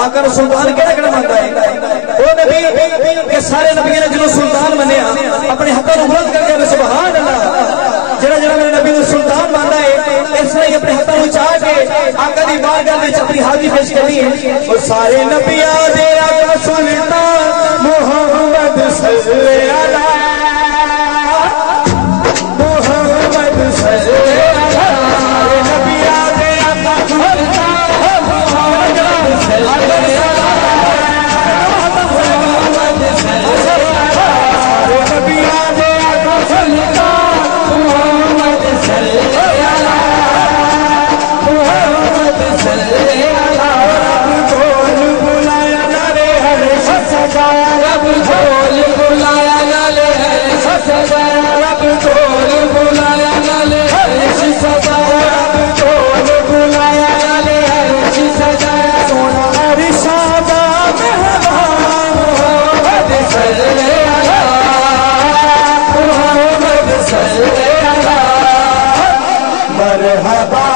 आका नूं सुल्तान केड़ा केड़ा मनदा है ओ नबी के सारे नबियां ने जो सुल्तान मन्निया अपने हाथों नूं बुलंद करके सुभान अल्लाह जेड़ा जेड़ा मेरे नबी नूं सुल्तान मानदा है इसलिए अपने हाथों नूं चाह के आका दी बारगाह विच अपनी हाजिरी पेश करनी है और सारे नबियां दे आका सुल्तान मोहम्मद सल्लल्लाहु अलैहि मरहबा